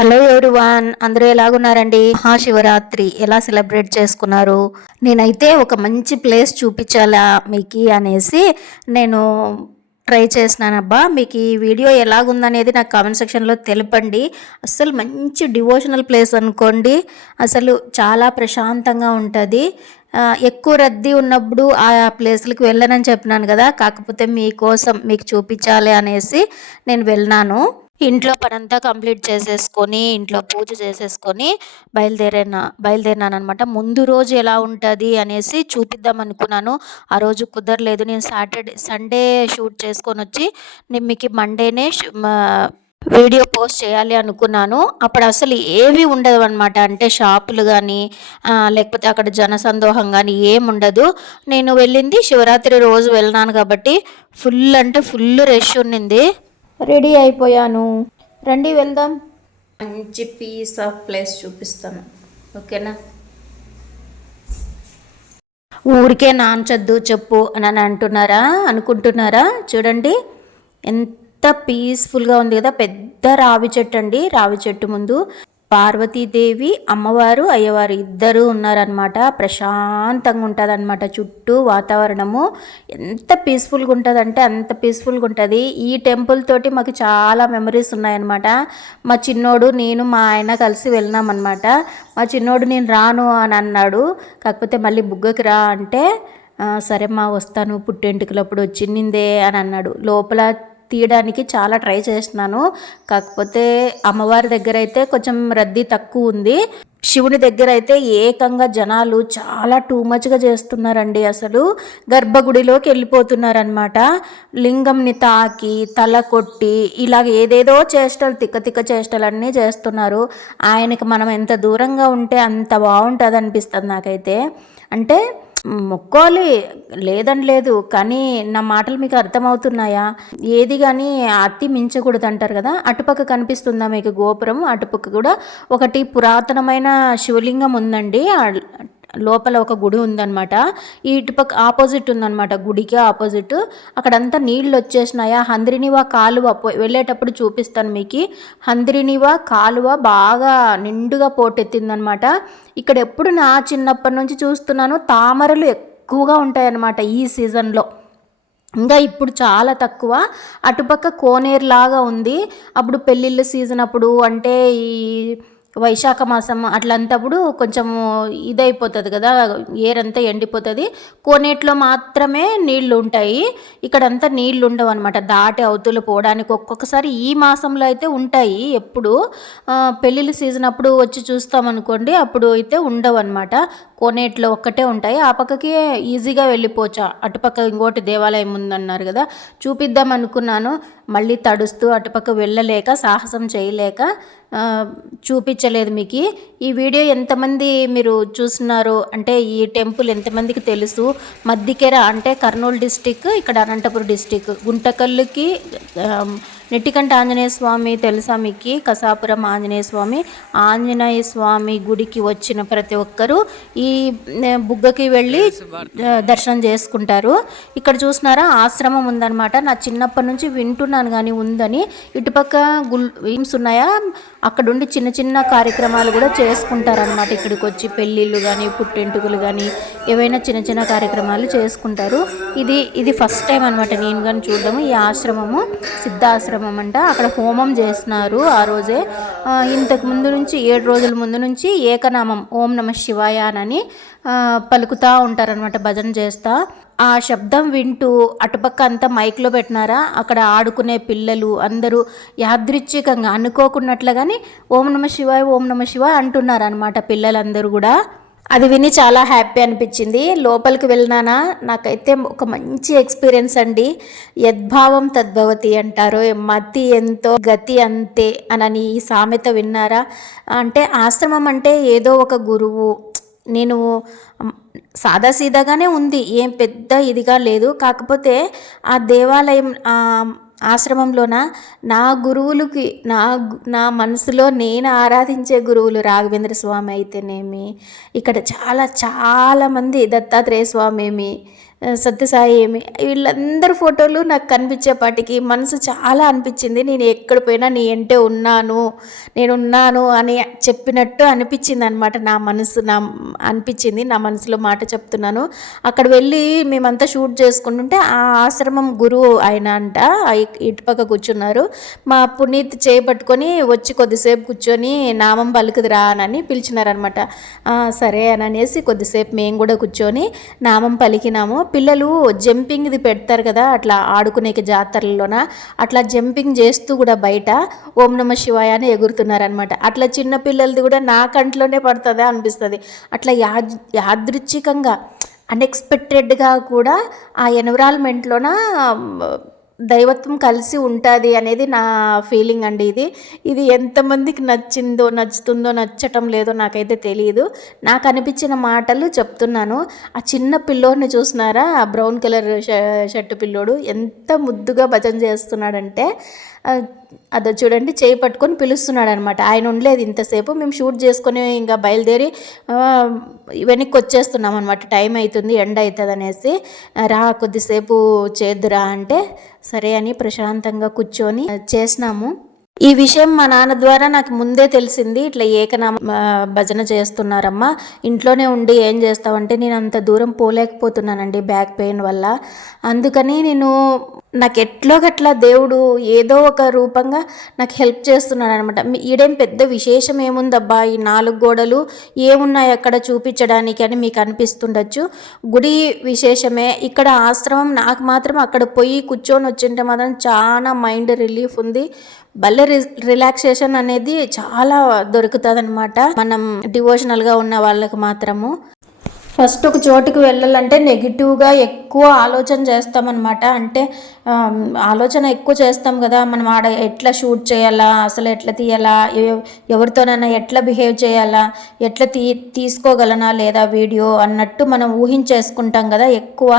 Hello everyone అందరూ ఎలాగున్నారండి? మహాశివరాత్రి ఎలా celebrate చేసుకున్నారు? నేనైతే ఒక మంచి ప్లేస్ చూపించాలా మీకు అనేసి నేను ట్రై చేసినానబ్బా. మీకు ఈ వీడియో ఎలాగుందనేది నాకు కామెంట్ సెక్షన్లో తెలపండి. అసలు మంచి డివోషనల్ ప్లేస్ అనుకోండి. అసలు చాలా ప్రశాంతంగా ఉంటుంది. ఎక్కువ రద్దీ ఉన్నప్పుడు ఆ ప్లేస్లకు వెళ్ళనని చెప్పినాను కదా. కాకపోతే మీకోసం మీకు చూపించాలి అనేసి నేను వెళ్ళినాను. ఇంట్లో పనంతా కంప్లీట్ చేసేసుకొని ఇంట్లో పూజ చేసేసుకొని బయలుదేరినా బయలుదేరినాను అనమాట ముందు రోజు ఎలా ఉంటుంది అనేసి చూపిద్దాం అనుకున్నాను. ఆ రోజు కుదరలేదు. నేను సాటర్డే సండే షూట్ చేసుకొని వచ్చి నేను మీకు మండేనే వీడియో పోస్ట్ చేయాలి అనుకున్నాను. అప్పుడు అసలు ఏవి ఉండదు అనమాట అంటే షాపులు కానీ లేకపోతే అక్కడ జనసందోహం కానీ ఏం ఉండదు. నేను వెళ్ళింది శివరాత్రి రోజు వెళ్ళినాను కాబట్టి ఫుల్ అంటే ఫుల్ రష్ ఉండింది. రెడీ అయిపోయాను. రండి వెళ్దాం. మంచి పీస్ ఆఫ్ ప్లేస్ చూపిస్తాను. ఓకేనా? ఊరికే నాంచొద్దు చెప్పు అని అని అంటున్నారా? అనుకుంటున్నారా? చూడండి. ఎంత పీస్ఫుల్గా ఉంది కదా. పెద్ద రావి చెట్టు అండి. రావి చెట్టు ముందు పార్వతీదేవి అమ్మవారు అయ్యవారు ఇద్దరు ఉన్నారనమాట ప్రశాంతంగా ఉంటుంది అనమాట చుట్టూ వాతావరణము. ఎంత పీస్ఫుల్గా ఉంటుందంటే అంత పీస్ఫుల్గా ఉంటుంది. ఈ టెంపుల్ తోటి మాకు చాలా మెమరీస్ ఉన్నాయన్నమాట. మా చిన్నోడు నేను మా ఆయన కలిసి వెళ్ళినామన్నమాట. మా చిన్నోడు నేను రాను అని అన్నాడు. కాకపోతే మళ్ళీ బుగ్గకి రా అంటే సరే మా వస్తాను. పుట్టెంటుకలప్పుడు వచ్చిందే అని అన్నాడు. లోపల తీయడానికి చాలా ట్రై చేస్తున్నాను. కాకపోతే అమ్మవారి దగ్గర అయితే కొంచెం రద్దీ తక్కువ ఉంది శివుని దగ్గర అయితే ఏకంగా జనాలు చాలా టూ మచ్గా చేస్తున్నారండి అసలు. గర్భగుడిలోకి వెళ్ళిపోతున్నారనమాట లింగంని తాకి తల కొట్టి ఇలాగ ఏదేదో చేష్టలు తిక్క తిక్క చేష్టలన్నీ చేస్తున్నారు. ఆయనకి మనం ఎంత దూరంగా ఉంటే అంత బాగుంటుంది అనిపిస్తుంది నాకైతే. అంటే మొక్కోవాలి లేదని లేదు కానీ నా మాటలు మీకు అర్థమవుతున్నాయా? ఏది కానీ అతి మించకూడదు అంటారు కదా? అటుపక్క కనిపిస్తుందా మీకు గోపురం అటుపక్క కూడా ఒకటి పురాతనమైన శివలింగం ఉందండి. లోపల ఒక గుడి ఉందన్నమాట. ఈ ఇటుపక్క ఆపోజిట్ ఉందన్నమాట గుడికి ఆపోజిట్. అక్కడంతా నీళ్ళు వచ్చేసినాయా? హంద్రినివా కాలువ వెళ్ళేటప్పుడు చూపిస్తాను మీకు. హంద్రినివా కాలువ బాగా నిండుగా పోటెత్తిందనమాట ఇక్కడ ఎప్పుడు నా చిన్నప్పటి నుంచి చూస్తున్నాను తామరలు ఎక్కువగా ఉంటాయన్నమాట ఈ సీజన్లో. ఇంకా ఇప్పుడు చాలా తక్కువ. అటుపక్క కోనేరు లాగా ఉంది. అప్పుడు పెళ్ళిళ్ళ సీజన్ అప్పుడు అంటే ఈ వైశాఖ మాసం అట్లంతప్పుడు కొంచెము ఇదైపోతుంది కదా ఏరంతా ఎండిపోతుంది. కోనేట్లో మాత్రమే నీళ్ళు ఉంటాయి ఇక్కడంతా నీళ్ళు ఉండవు అనమాట దాటి అవతల పోవడానికి ఒక్కొక్కసారి ఈ మాసంలో అయితే ఉంటాయి ఎప్పుడు. పెళ్ళిళ్ళ సీజన్ అప్పుడు వచ్చి చూస్తామనుకోండి అప్పుడు అయితే ఉండవు అనమాట కోనేట్లో ఒక్కటే ఉంటాయి. ఆ పక్కకి ఈజీగా వెళ్ళిపోవచ్చు. అటుపక్క ఇంకోటి దేవాలయం ఉందన్నారు కదా. చూపిద్దాం అనుకున్నాను. మళ్ళీ తడుస్తూ అటుపక్క వెళ్ళలేక సాహసం చేయలేక చూపించలేదు మీకు. ఈ వీడియో ఎంతమంది మీరు చూస్తున్నారు? అంటే ఈ టెంపుల్ ఎంతమందికి తెలుసు? మద్దికెర అంటే కర్నూలు డిస్టిక్ ఇక్కడ అనంతపురం డిస్టిక్. గుంటకల్లుకి నెట్టికంట ఆంజనేయ స్వామి తెలుసా మీకు? కసాపురం ఆంజనేయ స్వామి. ఆంజనేయ స్వామి గుడికి వచ్చిన ప్రతి ఒక్కరూ ఈ బుగ్గకి వెళ్ళి దర్శనం చేసుకుంటారు. ఇక్కడ చూసినారా? ఆశ్రమం ఉందన్నమాట. నా చిన్నప్పటి నుంచి వింటున్నాను కానీ ఉందని. ఇటుపక్క గుల్ ఈమ్స్ ఉన్నాయా? అక్కడుండి చిన్న చిన్న కార్యక్రమాలు కూడా చేసుకుంటారనమాట ఇక్కడికి వచ్చి పెళ్ళిళ్ళు కానీ పుట్టెంటుకలు కానీ ఏవైనా చిన్న చిన్న కార్యక్రమాలు చేసుకుంటారు. ఇది ఇది ఫస్ట్ టైం అనమాట నేను కానీ చూడడము ఈ ఆశ్రమము సిద్ధాశ్రమం. అంట అక్కడ హోమం చేస్తున్నారు ఆ రోజే. ఇంతకు ముందు నుంచి ఏడు రోజుల ముందు నుంచి ఏకనామం ఓం నమ శివాయ అని పలుకుతూ పలుకుతా ఉంటారనమాట భజన చేస్తా. ఆ శబ్దం వింటూ అటుపక్క అంతా మైక్లో పెట్టినారా? అక్కడ ఆడుకునే పిల్లలు అందరూ యాదృచ్ఛికంగా అనుకోకున్నట్లుగానే ఓం నమ శివాయ ఓం నమ శివాయ అంటున్నారు అనమాట పిల్లలందరూ కూడా. అది విని చాలా హ్యాపీ అనిపించింది. లోపలికి వెళ్ళినానా? నాకైతే ఒక మంచి ఎక్స్పీరియన్స్ అండి. యద్భావం తద్భవతి అంటారు. మతి ఎంతో గతి అంతే అనని ఈ సామెత విన్నారా? అంటే ఆశ్రమం అంటే ఏదో ఒక గురువు. నేను సాదాసీదాగానే ఉంది. ఏం పెద్ద ఇదిగా లేదు. కాకపోతే ఆ దేవాలయం ఆశ్రమంలోన? నా గురువులకి నా నా మనసులో నేను ఆరాధించే గురువులు రాఘవేంద్ర స్వామి అయితేనేమి? ఇక్కడ చాలా చాలామంది దత్తాత్రేయ స్వామి సత్యసాయి ఏమి? వీళ్ళందరి ఫోటోలు నాకు కనిపించేపాటికి మనసు చాలా అనిపించింది. నేను ఎక్కడ పోయినా నీ ఎంటే ఉన్నాను నేను ఉన్నాను అని చెప్పినట్టు అనిపించింది అనమాట నా మనసు. నా అనిపించింది నా మనసులో మాట చెప్తున్నాను. అక్కడ వెళ్ళి మేమంతా షూట్ చేసుకుంటుంటే ఆ ఆశ్రమం గురువు ఆయన అంట ఇటుపక్క కూర్చున్నారు. మా పునీత్ చేపట్టుకొని వచ్చి కొద్దిసేపు కూర్చొని నామం పలుకుదురా అని పిలిచినారనమాట. సరే అని అనేసి కొద్దిసేపు మేము కూడా కూర్చొని నామం పలికినాము. పిల్లలు జంపింగ్ది పెడతారు కదా అట్లా ఆడుకునేకి జాతరలోన అట్లా జంపింగ్ చేస్తూ కూడా బయట ఓం నమ శివాయ అని ఎగురుతున్నారనమాట అట్లా చిన్న పిల్లలది కూడా నా కంట్లోనే పడుతుందా అనిపిస్తుంది. అట్లా యా యాదృచ్ఛికంగా అన్ఎక్స్పెక్టెడ్గా కూడా ఆ ఎన్విరాన్మెంట్లోన దైవత్వం కలిసి ఉంటుంది అనేది నా ఫీలింగ్ అండి ఇది. ఇది ఎంతమందికి నచ్చిందో నచ్చుతుందో నచ్చటం లేదో నాకైతే తెలియదు నాకు అనిపించిన మాటలు చెప్తున్నాను. ఆ చిన్న పిల్లోడిని చూసినారా? ఆ బ్రౌన్ కలర్ షర్ట్ పిల్లోడు. ఎంత ముద్దుగా భజన చేస్తున్నాడంటే అదో చూడండి చేయి పట్టుకొని పిలుస్తున్నాడు అనమాట ఆయన ఉండలేదు ఇంతసేపు మేము షూట్ చేసుకొని ఇంకా బయలుదేరి వెనక్కి వచ్చేస్తున్నాం అనమాట. టైం అవుతుంది ఎండ అవుతుంది అనేసి రా కొద్దిసేపు చేద్దురా అంటే సరే అని ప్రశాంతంగా కూర్చొని చేసినాము. ఈ విషయం మా నాన్న ద్వారా నాకు ముందే తెలిసింది. ఇట్లా ఏకనామ భజన చేస్తున్నారమ్మా. ఇంట్లోనే ఉండి ఏం చేస్తావంటే నేను అంత దూరం పోలేకపోతున్నానండి బ్యాక్ పెయిన్ వల్ల. అందుకని నేను నాకు ఎట్లో గట్లా దేవుడు ఏదో ఒక రూపంగా నాకు హెల్ప్ చేస్తున్నాడు అనమాట ఈడేం పెద్ద విశేషం ఏముందబ్బా? ఈ నాలుగు గోడలు ఏమున్నాయి అక్కడ చూపించడానికి అని మీకు అనిపిస్తుండొచ్చు. గుడి విశేషమే. ఇక్కడ ఆశ్రమం నాకు మాత్రం అక్కడ పోయి కూర్చొని వచ్చింటే మాత్రం చాలా మైండ్ రిలీఫ్ ఉంది. భలే రి రిలాక్సేషన్ అనేది చాలా దొరుకుతుంది అనమాట మనం డివోషనల్గా ఉన్న వాళ్ళకి మాత్రము. ఫస్ట్ ఒక చోటుకి వెళ్ళాలంటే నెగిటివ్గా ఎక్కువ ఆలోచన చేస్తామన్నమాట. అంటే ఆలోచన ఎక్కువ చేస్తాం కదా మనం ఆడ ఎట్లా షూట్ చేయాలా అసలు ఎట్లా తీయాలా ఎవరితోనైనా ఎట్లా బిహేవ్ చేయాలా ఎట్లా తీ తీసుకోగలనా లేదా వీడియో అన్నట్టు మనం ఊహించేసుకుంటాం కదా ఎక్కువ.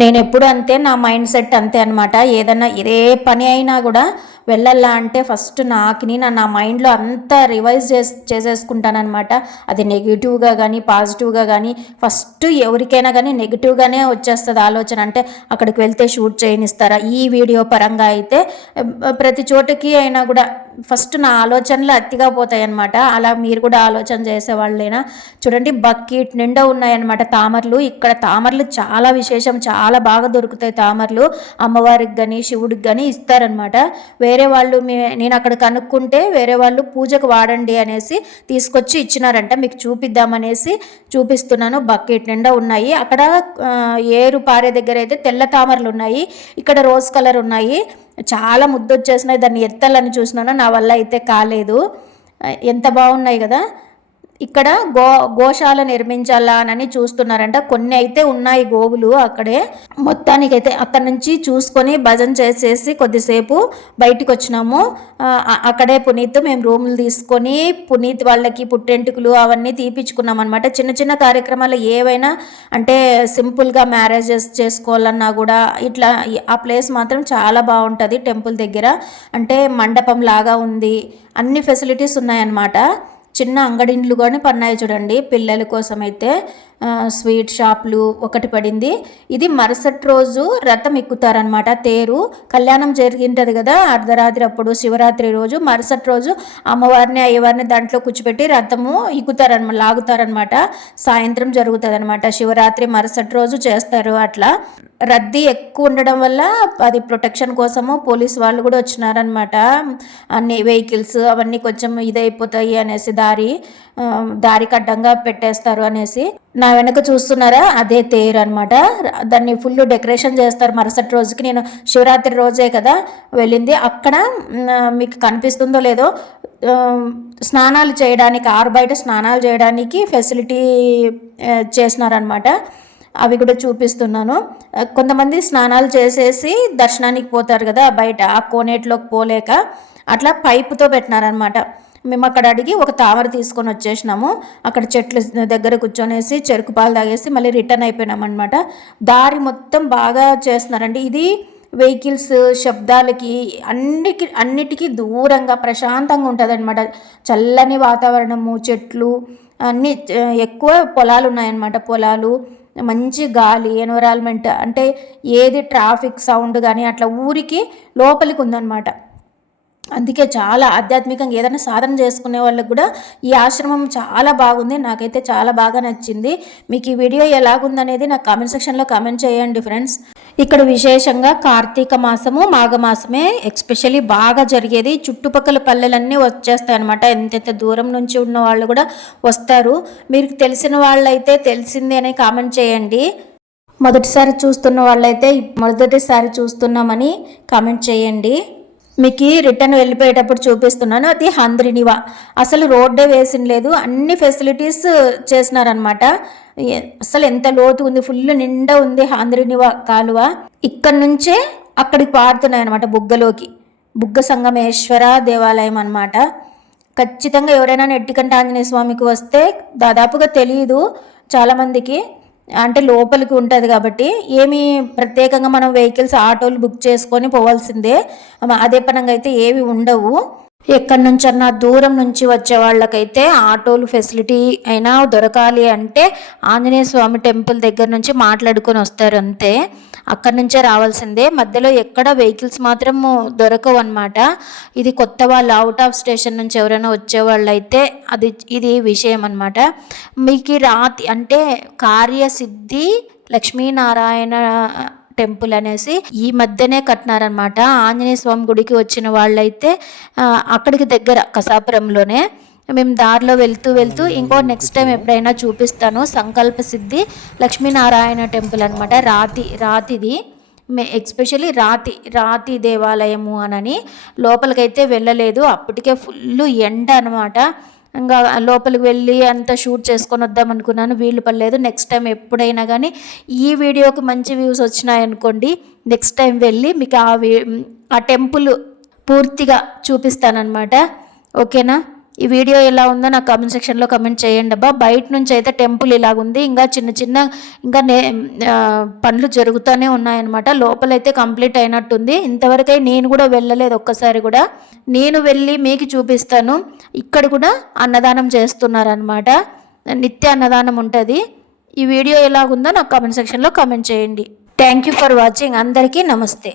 నేను ఎప్పుడు అంతే నా మైండ్ సెట్ అంతే అనమాట ఏదన్నా ఇదే పని అయినా కూడా వెళ్ళాలా అంటే ఫస్ట్ నాకుని నా నా మైండ్లో అంతా రివైజ్ చేసి చేసేసుకుంటానమాట అది నెగిటివ్గా కానీ పాజిటివ్గా కానీ ఫస్ట్ ఎవరికైనా కానీ నెగిటివ్గానే వచ్చేస్తుంది ఆలోచన. అంటే అక్కడికి వెళ్తే షూట్ చేయనిస్తారా? ఈ వీడియో పరంగా అయితే ప్రతి చోటుకి అయినా కూడా ఫస్ట్ నా ఆలోచనలు అతిగా పోతాయి అనమాట అలా మీరు కూడా ఆలోచన చేసేవాళ్ళైనా. చూడండి బకెట్ నిండా ఉన్నాయన్నమాట తామరలు. ఇక్కడ తామరలు చాలా విశేషం. చాలా బాగా దొరుకుతాయి తామరలు. అమ్మవారికి కానీ శివుడికి కానీ ఇస్తారనమాట వేరే వేరే వాళ్ళు మే నేను అక్కడ కనుక్కుంటే వేరే వాళ్ళు పూజకు వాడండి అనేసి తీసుకొచ్చి ఇచ్చినారంట. మీకు చూపిద్దామనేసి చూపిస్తున్నాను. బకెట్ నిండా ఉన్నాయి. అక్కడ ఏరు పారే దగ్గర అయితే తెల్ల తామరలు ఉన్నాయి. ఇక్కడ రోజ్ కలర్ ఉన్నాయి. చాలా ముద్దొచ్చేసినాయి. దాన్ని ఎత్తాలని చూసినాను నా వల్ల అయితే కాలేదు. ఎంత బాగున్నాయి కదా. ఇక్కడ గో గోశాల నిర్మించాలా అని చూస్తున్నారంట. కొన్ని అయితే ఉన్నాయి గోవులు అక్కడే. మొత్తానికైతే అక్కడ నుంచి చూసుకొని భజన చేసేసి కొద్దిసేపు బయటికి వచ్చినాము అక్కడే పునీత్ మేము రూములు తీసుకొని పునీత్ వాళ్ళకి పుట్టెంటుకులు అవన్నీ తీపిచ్చుకున్నాం అనమాట చిన్న చిన్న కార్యక్రమాలు ఏవైనా అంటే సింపుల్గా మ్యారేజెస్ చేసుకోవాలన్నా కూడా ఇట్లా ఆ ప్లేస్ మాత్రం చాలా బాగుంటుంది టెంపుల్ దగ్గర. అంటే మండపం లాగా ఉంది. అన్ని ఫెసిలిటీస్ ఉన్నాయన్నమాట. చిన్న అంగడిండ్లు కానీ పన్నాయి చూడండి. పిల్లల కోసం అయితే స్వీట్ షాప్లు ఒకటి పడింది. ఇది మరుసటి రోజు రథం ఎక్కుతారనమాట తేరు. కళ్యాణం జరిగింటది కదా అర్ధరాత్రి అప్పుడు శివరాత్రి రోజు. మరుసటి రోజు అమ్మవారిని అయ్యవారిని దాంట్లో కూర్చోబెట్టి రథము ఎక్కుతారనమాట లాగుతారనమాట సాయంత్రం జరుగుతుంది అనమాట శివరాత్రి మరుసటి రోజు చేస్తారు అట్లా. రద్దీ ఎక్కువ ఉండడం వల్ల అది ప్రొటెక్షన్ కోసము పోలీస్ వాళ్ళు కూడా వచ్చినారనమాట అన్ని వెహికల్స్ అవన్నీ కొంచెం ఇదైపోతాయి అనేసి దారి ఆ, దారికి అడ్డంగా పెట్టేస్తారు అనేసి నా వెనక చూస్తున్నారా? అదే తేరు అనమాట దాన్ని ఫుల్ డెకరేషన్ చేస్తారు మరుసటి రోజుకి. నేను శివరాత్రి రోజే కదా వెళ్ళింది. అక్కడ మీకు కనిపిస్తుందో లేదో స్నానాలు చేయడానికి ఆరు బయట స్నానాలు చేయడానికి ఫెసిలిటీ చేసినారనమాట అవి కూడా చూపిస్తున్నాను. కొంతమంది స్నానాలు చేసేసి దర్శనానికి పోతారు కదా బయట. ఆ కోనేటిలోకి పోలేక అట్లా పైపుతో పెట్టినారనమాట మేము అక్కడ అడిగి ఒక తామర తీసుకొని వచ్చేసినాము. అక్కడ చెట్ల దగ్గర కూర్చొనేసి చెరుకు పాలు తాగేసి మళ్ళీ రిటర్న్ అయిపోయినాం అనమాట దారి మొత్తం బాగా చేస్తున్నారండి. ఇది వెహికల్స్ శబ్దాలకి అన్నికి అన్నిటికీ దూరంగా ప్రశాంతంగా ఉంటుంది అనమాట చల్లని వాతావరణము చెట్లు అన్ని ఎక్కువ పొలాలు ఉన్నాయన్నమాట. పొలాలు మంచి గాలి ఎన్విరాన్మెంట్ అంటే ఏది ట్రాఫిక్ సౌండ్ కానీ అట్లా ఊరికి లోపలికి ఉందన్నమాట. అందుకే చాలా ఆధ్యాత్మికంగా ఏదైనా సాధన చేసుకునే వాళ్ళకి కూడా ఈ ఆశ్రమం చాలా బాగుంది. నాకైతే చాలా బాగా నచ్చింది. మీకు ఈ వీడియో ఎలాగుందనేది నాకు కామెంట్ సెక్షన్లో కామెంట్ చేయండి ఫ్రెండ్స్. ఇక్కడ విశేషంగా కార్తీక మాసము మాఘమాసమే ఎక్స్పెషలీ బాగా జరిగేది. చుట్టుపక్కల పల్లెలన్నీ వచ్చేస్తాయి అనమాట ఎంతెంత దూరం నుంచి ఉన్న వాళ్ళు కూడా వస్తారు. మీరు తెలిసిన వాళ్ళైతే తెలిసింది అని కామెంట్ చేయండి. మొదటిసారి చూస్తున్న వాళ్ళైతే మొదటిసారి చూస్తున్నామని కామెంట్ చేయండి. మీకు రిటర్న్ వెళ్ళిపోయేటప్పుడు చూపిస్తున్నాను. అది హంద్రినివా. అసలు రోడ్డే వేసిన లేదు. అన్ని ఫెసిలిటీస్ చేసినారనమాట అసలు ఎంత లోతు ఉంది. ఫుల్ నిండా ఉంది హంద్రినివా కాలువ. ఇక్కడ నుంచే అక్కడికి పారుతున్నాయి అనమాట బుగ్గలోకి. బుగ్గ సంగమేశ్వర దేవాలయం అనమాట ఖచ్చితంగా ఎవరైనా నెట్టికంట ఆంజనేయ స్వామికి వస్తే దాదాపుగా తెలియదు చాలామందికి. అంటే లోపలికి ఉంటుంది కాబట్టి ఏమి ప్రత్యేకంగా మనం వెహికల్స్ ఆటోలు బుక్ చేసుకొని పోవాల్సిందే. అదే పనంగా అయితే ఏవి ఉండవు. ఎక్కడి నుంచన్నా దూరం నుంచి వచ్చే వాళ్ళకైతే ఆటోలు ఫెసిలిటీ అయినా దొరకాలి అంటే ఆంజనేయ స్వామి టెంపుల్ దగ్గర నుంచి మాట్లాడుకొని వస్తారు అంతే. అక్కడి నుంచే రావాల్సిందే. మధ్యలో ఎక్కడ వెహికల్స్ మాత్రం దొరకవు అనమాట ఇది కొత్త వాళ్ళు అవుట్ ఆఫ్ స్టేషన్ నుంచి ఎవరైనా వచ్చేవాళ్ళు అయితే అది ఇది విషయం అనమాట మీకు రాతి అంటే కార్యసిద్ధి లక్ష్మీనారాయణ టెంపుల్ అనేసి ఈ మధ్యనే కట్టినారనమాట ఆంజనేయ స్వామి గుడికి వచ్చిన వాళ్ళైతే అక్కడికి దగ్గర కసాపురంలోనే మేము దారిలో వెళ్తూ వెళ్తూ ఇంకో నెక్స్ట్ టైం ఎప్పుడైనా చూపిస్తాను. సంకల్ప సిద్ధి లక్ష్మీనారాయణ టెంపుల్ అనమాట రాతి రాతిది. మే ఎక్స్పెషలీ రాతి రాతి దేవాలయము అనని లోపలికైతే వెళ్ళలేదు. అప్పటికే ఫుల్ ఎండ అనమాట ఇంకా లోపలికి వెళ్ళి అంతా షూట్ చేసుకొని వద్దాం అనుకున్నాను వీలు పడలేదు. నెక్స్ట్ టైం ఎప్పుడైనా కానీ ఈ వీడియోకి మంచి వ్యూస్ వచ్చినాయనుకోండి నెక్స్ట్ టైం వెళ్ళి మీకు ఆ వీ ఆ టెంపుల్ పూర్తిగా చూపిస్తానన్నమాట. ఓకేనా ఈ వీడియో ఎలా ఉందో నాకు కామెంట్ సెక్షన్లో కమెంట్ చేయండి అబ్బా. బయట నుంచి అయితే టెంపుల్ ఇలాగుంది. ఇంకా చిన్న చిన్న ఇంకా నే పనులు జరుగుతూనే ఉన్నాయన్నమాట. లోపలైతే కంప్లీట్ అయినట్టుంది. ఇంతవరకై నేను కూడా వెళ్ళలేదు ఒక్కసారి కూడా. నేను వెళ్ళి మీకు చూపిస్తాను. ఇక్కడ కూడా అన్నదానం చేస్తున్నారనమాట నిత్య అన్నదానం ఉంటుంది. ఈ వీడియో ఎలాగుందో నాకు కామెంట్ సెక్షన్లో కామెంట్ చేయండి. థ్యాంక్ యూ ఫర్ వాచింగ్ అందరికీ నమస్తే.